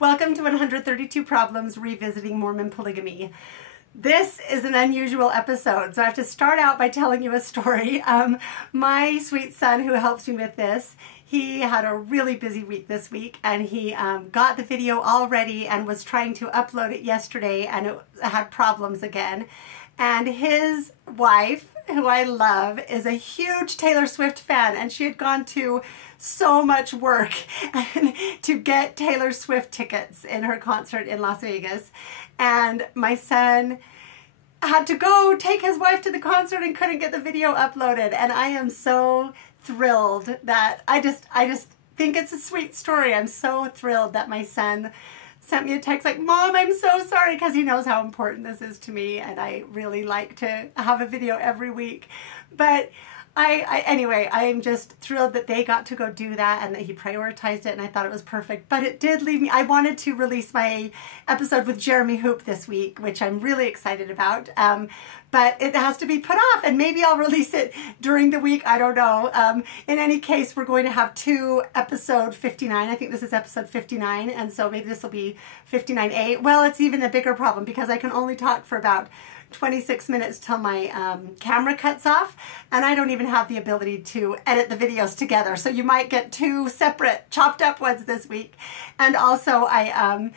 Welcome to 132 Problems Revisiting Mormon Polygamy. This is an unusual episode, so I have to start out by telling you a story. My sweet son who helps me with this, he had a really busy week this week, and he got the video all ready and was trying to upload it yesterday, and it had problems again. And his wife, who I love, is a huge Taylor Swift fan, and she had gone to so much work to get Taylor Swift tickets in her concert in Las Vegas. And my son had to go take his wife to the concert and couldn't get the video uploaded. And I am so thrilled that I just think it's a sweet story. I'm so thrilled that my son sent me a text like, "Mom, I'm so sorry," because he knows how important this is to me, and I really like to have a video every week. But anyway, I'm just thrilled that they got to go do that and that he prioritized it, and I thought it was perfect. But it did leave me, I wanted to release my episode with Jeremy Hoop this week, which I'm really excited about. But it has to be put off, and maybe I'll release it during the week. I don't know. In any case, we're going to have episode 59. I think this is episode 59, and so maybe this will be 59A. Well, it's even a bigger problem because I can only talk for about 26 minutes till my camera cuts off, and I don't even have the ability to edit the videos together. So you might get two separate chopped up ones this week. And also I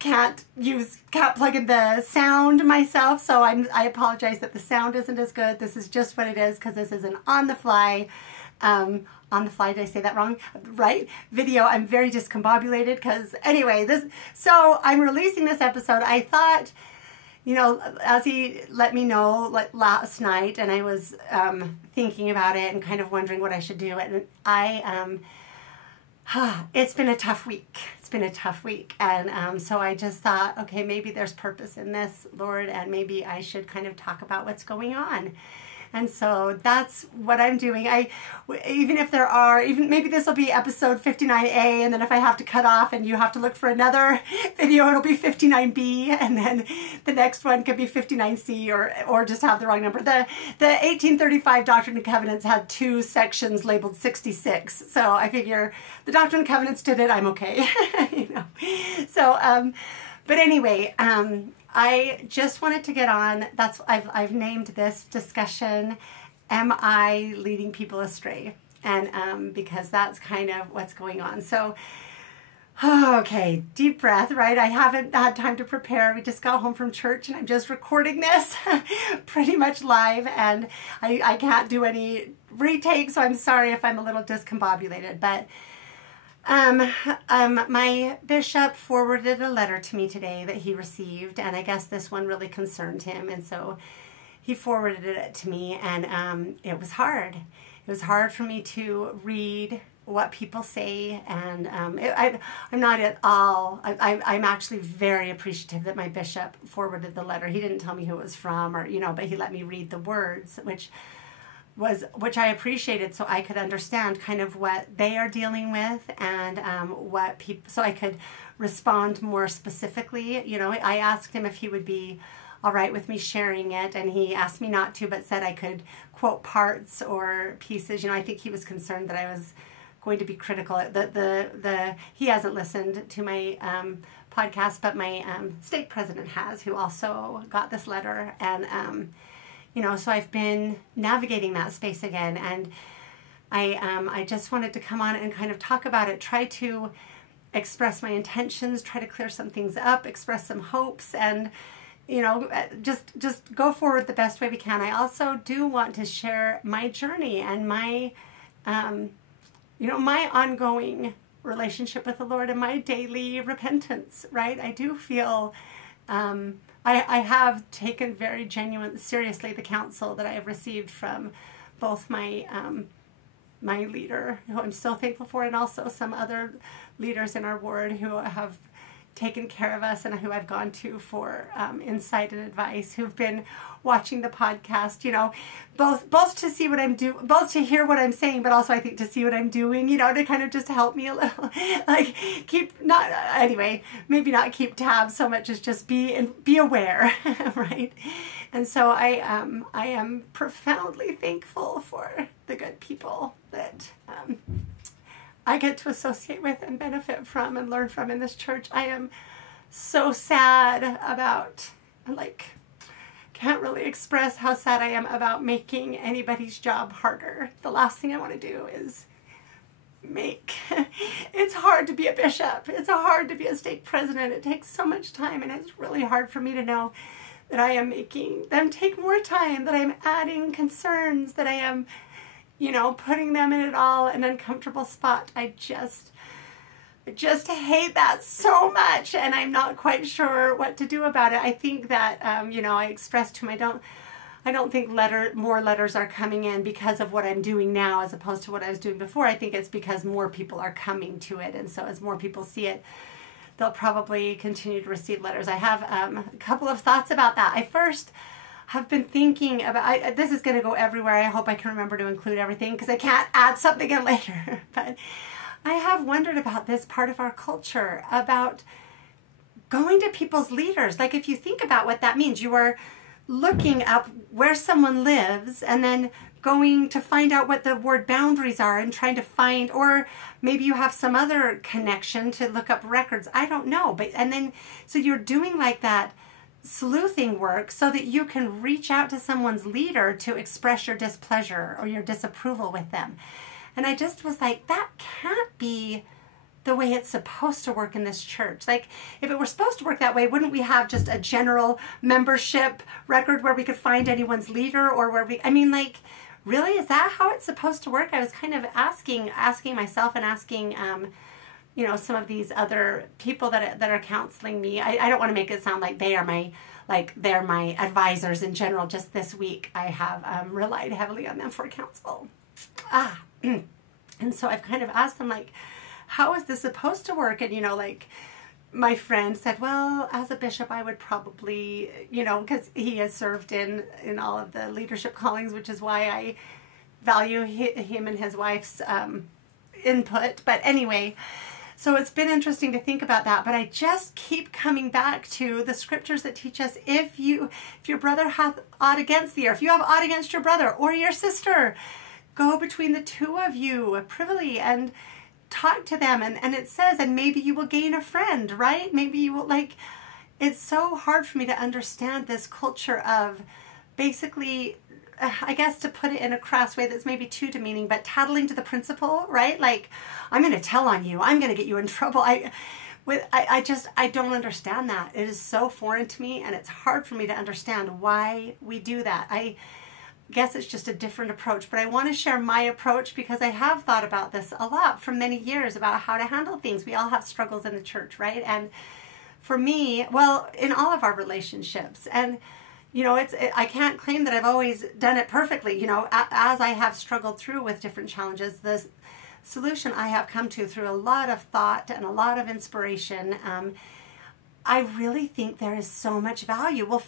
can't plug in the sound myself, so I apologize that the sound isn't as good. This is just what it is because this is an on the fly, did I say that wrong? Right? Video. I'm very discombobulated because anyway, so I'm releasing this episode. I thought, you know, as he let me know like last night, and I was thinking about it and kind of wondering what I should do, and it's been a tough week. It's been a tough week, and so I just thought, okay, maybe there's purpose in this, Lord, and maybe I should kind of talk about what's going on. And so that's what I'm doing. Even if there are, maybe this will be episode 59A, and then if I have to cut off and you have to look for another video, it'll be 59B, and then the next one could be 59C, or just have the wrong number. The 1835 Doctrine and Covenants had two sections labeled 66, so I figure the Doctrine and Covenants did it, I'm okay. You know. So, but anyway, I just wanted to get on. I've named this discussion, "Am I Leading People Astray?" And because that's kind of what's going on. So, okay, deep breath, right? I haven't had time to prepare. We just got home from church, and I'm just recording this pretty much live, and I can't do any retakes, so I'm sorry if I'm a little discombobulated, but my bishop forwarded a letter to me today that he received, and I guess this one really concerned him, and so he forwarded it to me, and it was hard. It was hard for me to read what people say, and I'm not at all, I'm actually very appreciative that my bishop forwarded the letter. He didn't tell me who it was from, or, you know, but he let me read the words, which I appreciated, so I could understand kind of what they are dealing with, and what people, so I could respond more specifically. You know, I asked him if he would be all right with me sharing it, and he asked me not to, but said I could quote parts or pieces. You know, I think he was concerned that I was going to be critical. He hasn't listened to my podcast, but my stake president has, who also got this letter, and you know, so I've been navigating that space again, and I just wanted to come on and kind of talk about it, try to express my intentions, try to clear some things up, express some hopes, and, you know, just go forward the best way we can. I also do want to share my journey and my, you know, my ongoing relationship with the Lord and my daily repentance, right? I do feel I have taken very seriously the counsel that I have received from both my my leader, who I'm so thankful for, and also some other leaders in our ward who have taken care of us and who I've gone to for insight and advice, who've been watching the podcast, you know, both to see what I'm doing, both to hear what I'm saying, but also I think to see what I'm doing, you know, to kind of just help me a little, like maybe not keep tabs so much as just be aware, right? And so I am profoundly thankful for the good people that I get to associate with and benefit from and learn from in this church. I am so sad about, like, can't really express how sad I am about making anybody's job harder. The last thing I want to do is it's hard to be a bishop. It's hard to be a stake president. It takes so much time, and it's really hard for me to know that I am making them take more time, that I'm adding concerns, that I am, putting them in an uncomfortable spot. I just hate that so much, and I'm not quite sure what to do about it. I think that, I expressed to him, I don't think more letters are coming in because of what I'm doing now as opposed to what I was doing before. I think it's because more people are coming to it, and so as more people see it, they'll probably continue to receive letters. I have a couple of thoughts about that. I first have been thinking about, this is going to go everywhere. I hope I can remember to include everything because I can't add something in later, but I have wondered about this part of our culture, about going to people's leaders. Like, if you think about what that means, you are looking up where someone lives and then going to find out what the ward boundaries are and trying to find, or maybe you have some other connection to look up records. I don't know. So you're doing like that sleuthing work so that you can reach out to someone's leader to express your displeasure or your disapproval with them. And I just was like, that can't be the way it's supposed to work in this church. Like, if it were supposed to work that way, wouldn't we have just a general membership record where we could find anyone's leader, or really, is that how it's supposed to work? I was kind of asking myself and asking, some of these other people that are counseling me. I don't want to make it sound like they're my advisors in general. Just this week, I have relied heavily on them for counsel. And so I've kind of asked them, like, how is this supposed to work? And, my friend said, well, as a bishop, I would probably, because he has served in all of the leadership callings, which is why I value him and his wife's input. But anyway, so it's been interesting to think about that. But I just keep coming back to the scriptures that teach us, if your brother hath aught against thee, or if you have aught against your brother or your sister, go between the two of you privily and talk to them. And it says, and maybe you will gain a friend, right? Maybe you will, it's so hard for me to understand this culture of basically, I guess, to put it in a crass way that's maybe too demeaning, but tattling to the principal, right? Like, I'm going to tell on you. I'm going to get you in trouble. I don't understand that. It is so foreign to me, and it's hard for me to understand why we do that. I guess it's just a different approach, but I want to share my approach because I have thought about this a lot for many years, about how to handle things. We all have struggles in the church, right? And for me, well, in all of our relationships, and I can't claim that I've always done it perfectly. As I have struggled through with different challenges, the solution I have come to through a lot of thought and a lot of inspiration, I really think there is so much value. Well,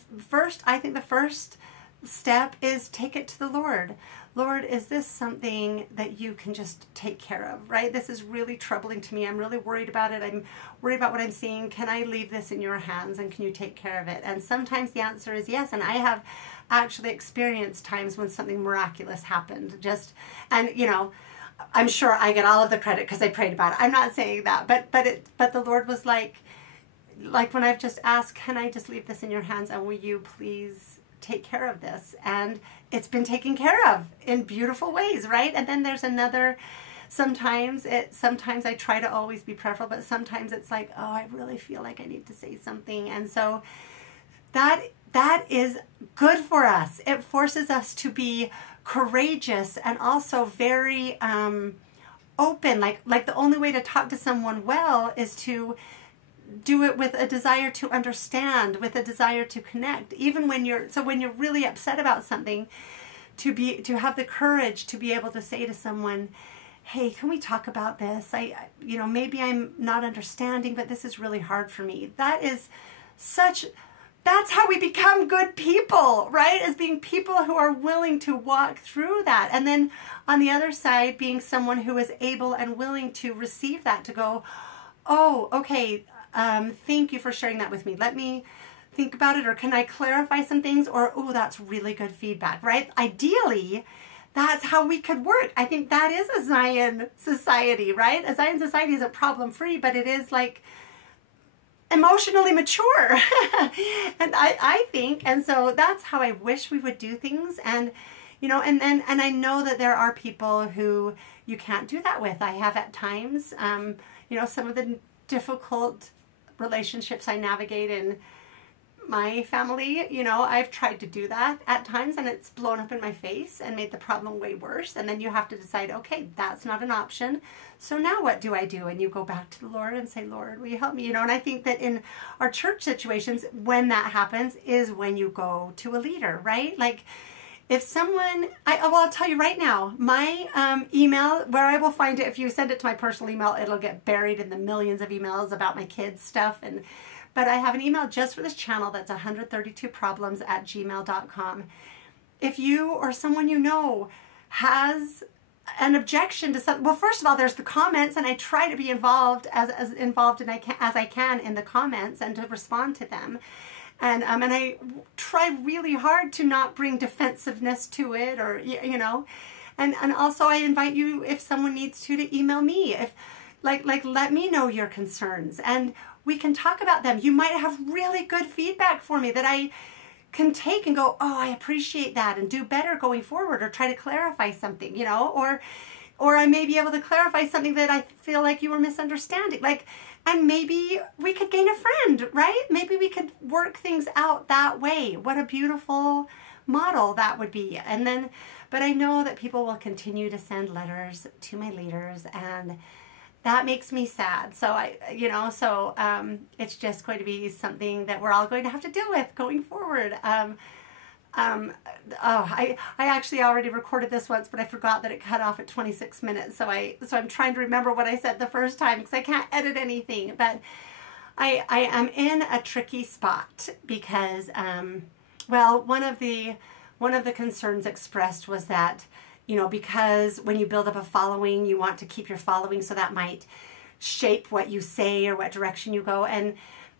I think the first step is take it to the Lord. Lord, is this something that you can just take care of, right? This is really troubling to me. I'm really worried about it. I'm worried about what I'm seeing. Can I leave this in your hands, and can you take care of it? And sometimes the answer is yes. And I have actually experienced times when something miraculous happened. I'm sure I get all of the credit because I prayed about it. I'm not saying that, but the Lord was like when I've just asked, can I just leave this in your hands, and will you please take care of this? And it's been taken care of in beautiful ways, right? And then there's another, sometimes I try to always be prayerful, but sometimes it's like, oh, I really feel like I need to say something. And so that is good for us. It forces us to be courageous and also very open. Like the only way to talk to someone well is to do it with a desire to understand, with a desire to connect. Even when you're really upset about something, to have the courage to be able to say to someone, hey, can we talk about this? Maybe I'm not understanding, but this is really hard for me. That's how we become good people, right? As being people who are willing to walk through that. And then on the other side, being someone who is able and willing to receive that, to go, oh, okay, thank you for sharing that with me. Let me think about it, or can I clarify some things? Or, oh, that's really good feedback, right? Ideally, that's how we could work. I think that is a Zion society, right? A Zion society isn't problem-free, but it is like emotionally mature. And I think, and so that's how I wish we would do things. And, you know, and I know that there are people who you can't do that with. I have at times, you know, some of the difficult relationships I navigate in my family, you know, I've tried to do that at times, and it's blown up in my face and made the problem way worse. And then you have to decide, okay, that's not an option. So now what do I do? And you go back to the Lord and say, Lord, will you help me? You know, and I think that in our church situations, when that happens is when you go to a leader, right? Like if someone, I'll tell you right now, my email, where I will find it, if you send it to my personal email, it'll get buried in the millions of emails about my kids' stuff. But I have an email just for this channel that's 132problems@gmail.com. If you or someone you know has an objection to something, well, first of all, there's the comments, and I try to be involved as involved as I can in the comments and to respond to them. And I try really hard to not bring defensiveness to it, or, you know, and also I invite you, if someone needs to email me, if like let me know your concerns, and we can talk about them. You might have really good feedback for me that I can take and go, oh, I appreciate that, and do better going forward, or try to clarify something, you know, or I may be able to clarify something that I feel like you were misunderstanding. Like, and maybe we could gain a friend, right? Maybe we could work things out that way. What a beautiful model that would be. And then, but I know that people will continue to send letters to my leaders, and that makes me sad. So it's just going to be something that we're all going to have to deal with going forward. I actually already recorded this once, but I forgot that it cut off at 26 minutes. So I'm trying to remember what I said the first time, because I can't edit anything. But I am in a tricky spot because, well, one of the concerns expressed was that, you know, because when you build up a following, you want to keep your following, so that might shape what you say or what direction you go. And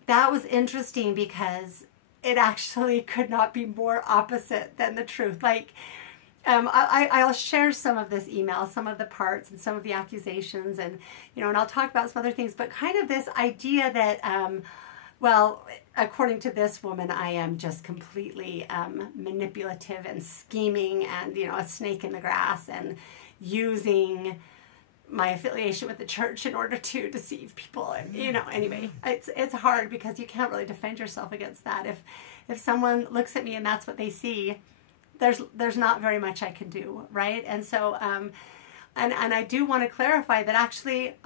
that was interesting because it actually could not be more opposite than the truth. Like, I'll share some of this email, some of the parts and some of the accusations, and, you know, and I'll talk about some other things, but kind of this idea that, well, according to this woman, I am just completely manipulative and scheming, and, you know, a snake in the grass, and using my affiliation with the church in order to deceive people. And, you know, anyway, it's hard because you can't really defend yourself against that. If someone looks at me and that's what they see, there's not very much I can do, right? And so, and I do want to clarify that actually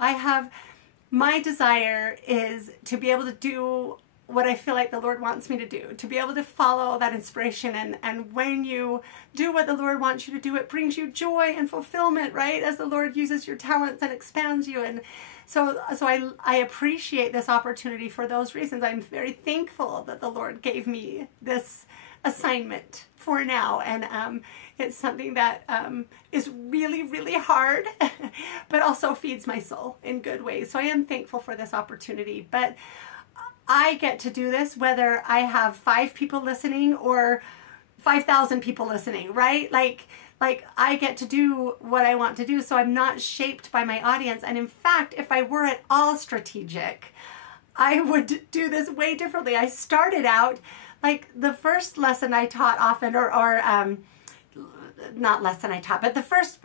my desire is to be able to do what I feel like the Lord wants me to do, to be able to follow that inspiration. And when you do what the Lord wants you to do, it brings you joy and fulfillment, right? As the Lord uses your talents and expands you. And so I appreciate this opportunity for those reasons. I'm very thankful that the Lord gave me this assignment for now. And it's something that is really, really hard, but also feeds my soul in good ways. So I am thankful for this opportunity. But I get to do this whether I have 5 people listening or 5,000 people listening, right? Like I get to do what I want to do, so I'm not shaped by my audience. And in fact, if I were at all strategic, I would do this way differently. I started out, like, the first lesson I taught often, not lesson I taught, but the first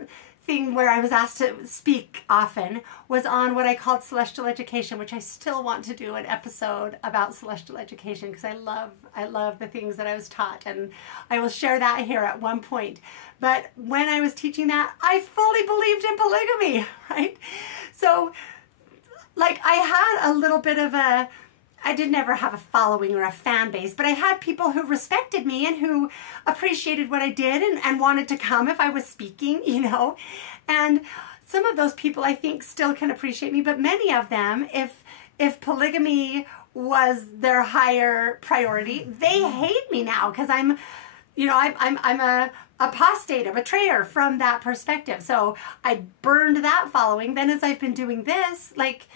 thing where I was asked to speak often was on what I called celestial education, which I still want to do an episode about celestial education, because I love the things that I was taught, and I will share that here at one point. But when I was teaching that, I fully believed in polygamy, right? So, like, I had a little bit of I did never have a following or a fan base, but I had people who respected me and who appreciated what I did and wanted to come if I was speaking, you know. And some of those people I think still can appreciate me, but many of them, if polygamy was their higher priority, they hate me now because I'm a apostate, a betrayer from that perspective. So I burned that following. Then as I've been doing this, like,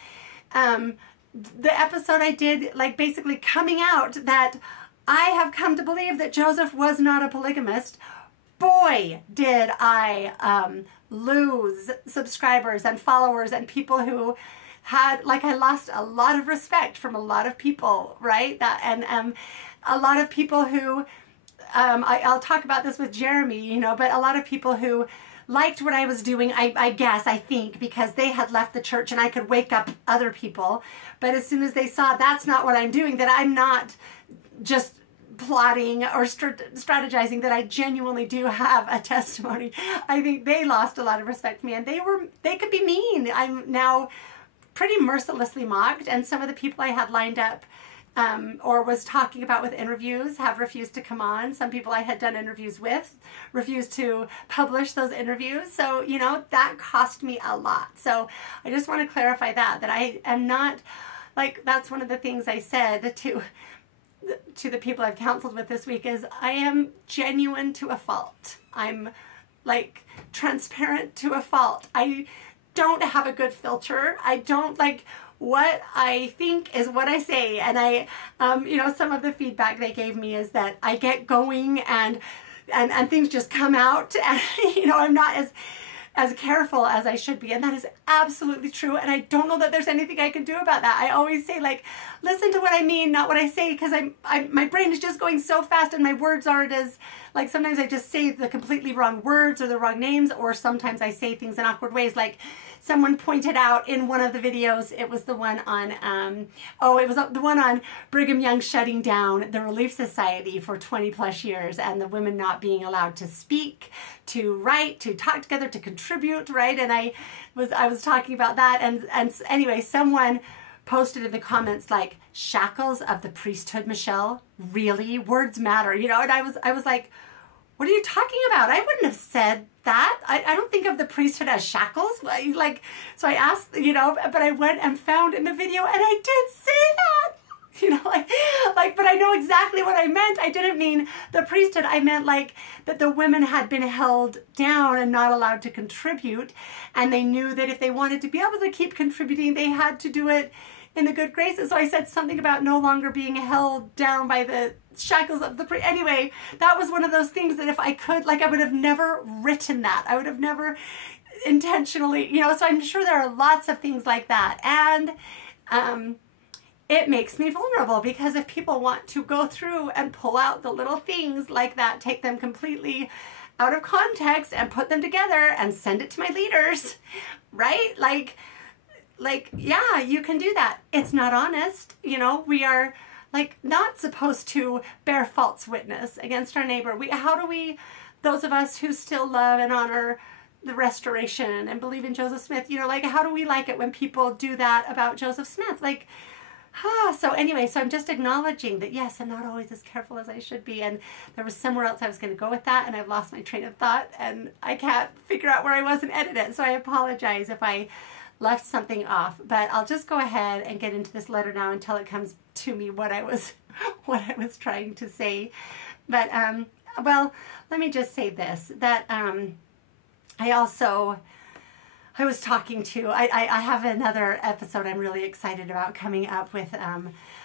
the episode I did, like, basically coming out that I have come to believe that Joseph was not a polygamist, boy, did I lose subscribers and followers and people who had, like, I lost a lot of respect from a lot of people, right? And a lot of people who, I'll talk about this with Jeremy, you know, but a lot of people who liked what I was doing, I think, because they had left the church and I could wake up other people. But as soon as they saw that's not what I'm doing, that I'm not just plotting or strategizing, that I genuinely do have a testimony, I think they lost a lot of respect for me, and they could be mean. I'm now pretty mercilessly mocked, and some of the people I had lined up or was talking about with interviews have refused to come on. Some people I had done interviews with refused to publish those interviews. So, you know, that cost me a lot. So I just want to clarify that I am not, like, that's one of the things I said to the people I've counseled with this week is I am genuine to a fault. I'm, like, transparent to a fault. I don't have a good filter. I don't, like, what I think is what I say. And I, you know, some of the feedback they gave me is that I get going and things just come out, and, you know, I'm not as careful as I should be. And that is absolutely true. And I don't know that there's anything I can do about that. I always say, like, listen to what I mean, not what I say, because my brain is just going so fast and my words aren't as, like, sometimes I just say the completely wrong words or the wrong names, or sometimes I say things in awkward ways. Like, someone pointed out in one of the videos, it was the one on, it was the one on Brigham Young shutting down the Relief Society for 20 plus years, and the women not being allowed to speak, to write, to talk together, to contribute, right? And I was talking about that, and anyway, someone posted in the comments, like, shackles of the priesthood, Michelle? Really? Words matter, you know? And I was like, what are you talking about? I wouldn't have said that. I don't think of the priesthood as shackles. Like, so I asked, you know, but I went and found in the video, and I did say that. You know, like, but I know exactly what I meant. I didn't mean the priesthood. I meant, like, that the women had been held down and not allowed to contribute, and they knew that if they wanted to be able to keep contributing, they had to do it in the good graces. So I said something about no longer being held down by the shackles of the priest. Anyway, that was one of those things that if I could, like, I would have never written that. I would have never intentionally, you know, so I'm sure there are lots of things like that. And it makes me vulnerable, because if people want to go through and pull out the little things like that, take them completely out of context and put them together and send it to my leaders, right? Like, yeah, you can do that. It's not honest. You know, we are, like, not supposed to bear false witness against our neighbor. How do we, those of us who still love and honor the Restoration and believe in Joseph Smith, you know, like, how do we like it when people do that about Joseph Smith? Like, so anyway, so I'm just acknowledging that, yes, I'm not always as careful as I should be. And there was somewhere else I was going to go with that, and I've lost my train of thought, and I can't figure out where I was and edit it. So I apologize if I left something off, but I'll just go ahead and get into this letter now until it comes to me what I was trying to say. But well, let me just say this, that I was talking to, I have another episode I'm really excited about coming up with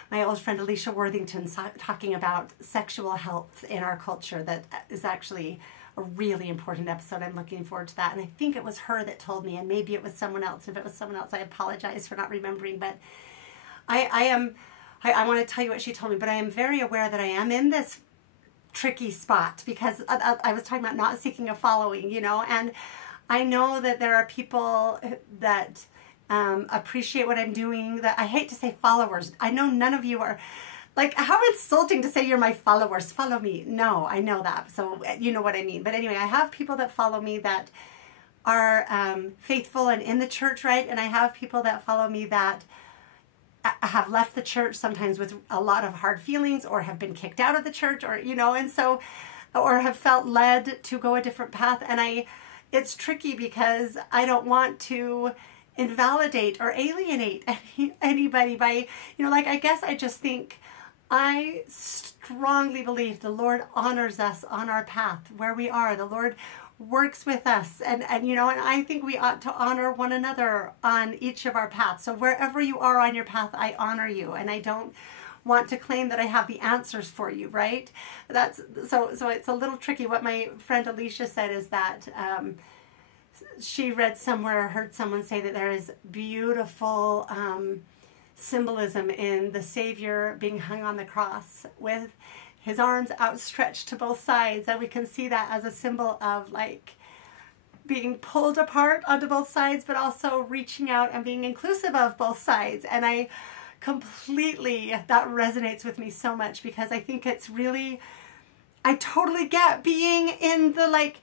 my old friend Alicia Worthington, talking about sexual health in our culture. That is actually a really important episode. I'm looking forward to that. And I think it was her that told me, and maybe it was someone else. If it was someone else, I apologize for not remembering. But I want to tell you what she told me, but I am very aware that I am in this tricky spot, because I was talking about not seeking a following, you know, and I know that there are people that appreciate what I'm doing, that I hate to say followers. I know none of you are, like, how insulting to say you're my followers. Follow me. No, I know that. So you know what I mean. But anyway, I have people that follow me that are faithful and in the church, right? And I have people that follow me that have left the church, sometimes with a lot of hard feelings, or have been kicked out of the church, or, you know, and so, or have felt led to go a different path. And it's tricky, because I don't want to invalidate or alienate anybody by, you know, like, I guess I just think, I strongly believe the Lord honors us on our path where we are. The Lord works with us, and you know, and I think we ought to honor one another on each of our paths. So wherever you are on your path, I honor you, and I don't want to claim that I have the answers for you, right? So it's a little tricky. What my friend Alicia said is that she read somewhere or heard someone say that there is beautiful symbolism in the Savior being hung on the cross with his arms outstretched to both sides, and we can see that as a symbol of like being pulled apart onto both sides, but also reaching out and being inclusive of both sides. And I completely, that resonates with me so much, because I think it's really, I totally get being in the like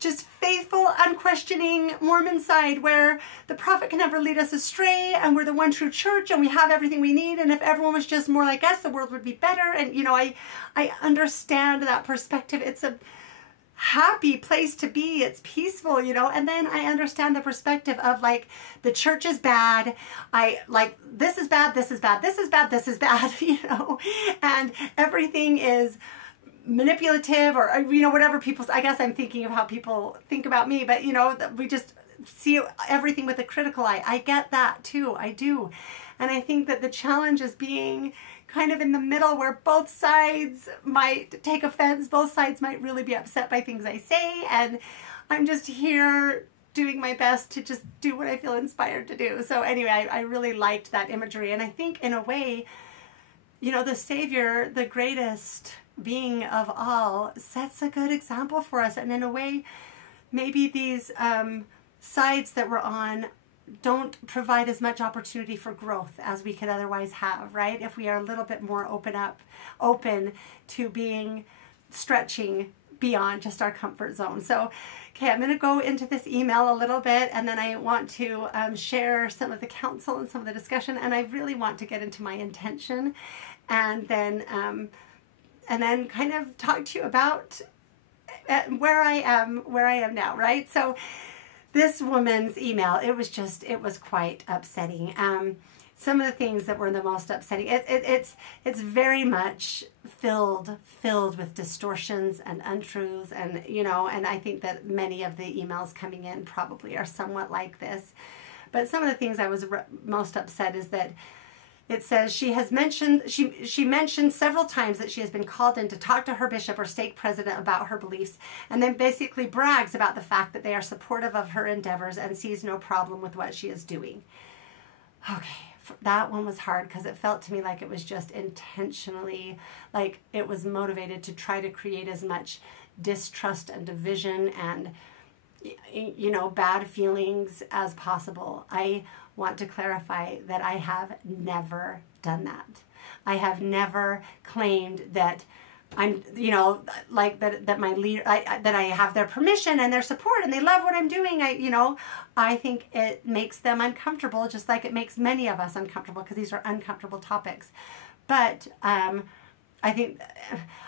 just faithful, unquestioning Mormon side, where the prophet can never lead us astray, and we're the one true church, and we have everything we need, and if everyone was just more like us, the world would be better. And you know, I understand that perspective. It's a happy place to be. It's peaceful, you know. And then I understand the perspective of like, the church is bad. I like, this is bad, this is bad, this is bad, this is bad, you know, and everything is manipulative, or you know, whatever people, I guess I'm thinking of how people think about me, but you know, we just see everything with a critical eye. I get that too, I do. And I think that the challenge is being kind of in the middle, where both sides might take offense, both sides might really be upset by things I say, and I'm just here doing my best to just do what I feel inspired to do. So anyway, I really liked that imagery, and I think in a way, you know, the Savior, the greatest being of all, sets a good example for us. And in a way, maybe these sides that we're on don't provide as much opportunity for growth as we could otherwise have, right? If we are a little bit more open to being, stretching beyond just our comfort zone. So, okay, I'm going to go into this email a little bit, and then I want to share some of the counsel and some of the discussion, and I really want to get into my intention, and then kind of talk to you about where I am now, right? So this woman's email, it was quite upsetting. Some of the things that were the most upsetting, it's very much filled with distortions and untruths, and you know, and I think that many of the emails coming in probably are somewhat like this. But some of the things I was most upset is that it says she mentioned several times that she has been called in to talk to her bishop or stake president about her beliefs, and then basically brags about the fact that they are supportive of her endeavors and sees no problem with what she is doing. Okay, that one was hard, because it felt to me like it was just intentionally, like it was motivated to try to create as much distrust and division and, you know, bad feelings as possible. I want to clarify that I have never done that. I have never claimed that I'm, you know, like that my leader, that I have their permission and their support and they love what I'm doing. I think it makes them uncomfortable, just like it makes many of us uncomfortable, because these are uncomfortable topics. But I think,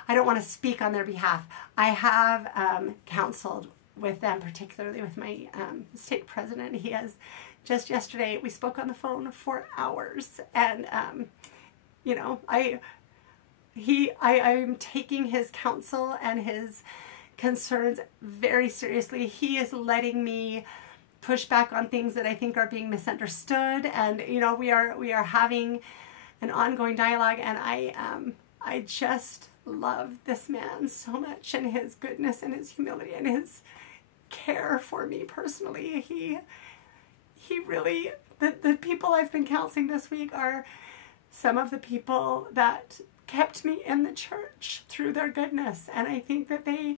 I don't want to speak on their behalf. I have counseled with them, particularly with my stake president. He has, just yesterday, we spoke on the phone for hours, and you know, I'm taking his counsel and his concerns very seriously. He is letting me push back on things that I think are being misunderstood, and you know, we are having an ongoing dialogue, and I just love this man so much, and his goodness and his humility and his care for me personally. He really, the people I've been counseling this week are some of the people that kept me in the church through their goodness, and I think that they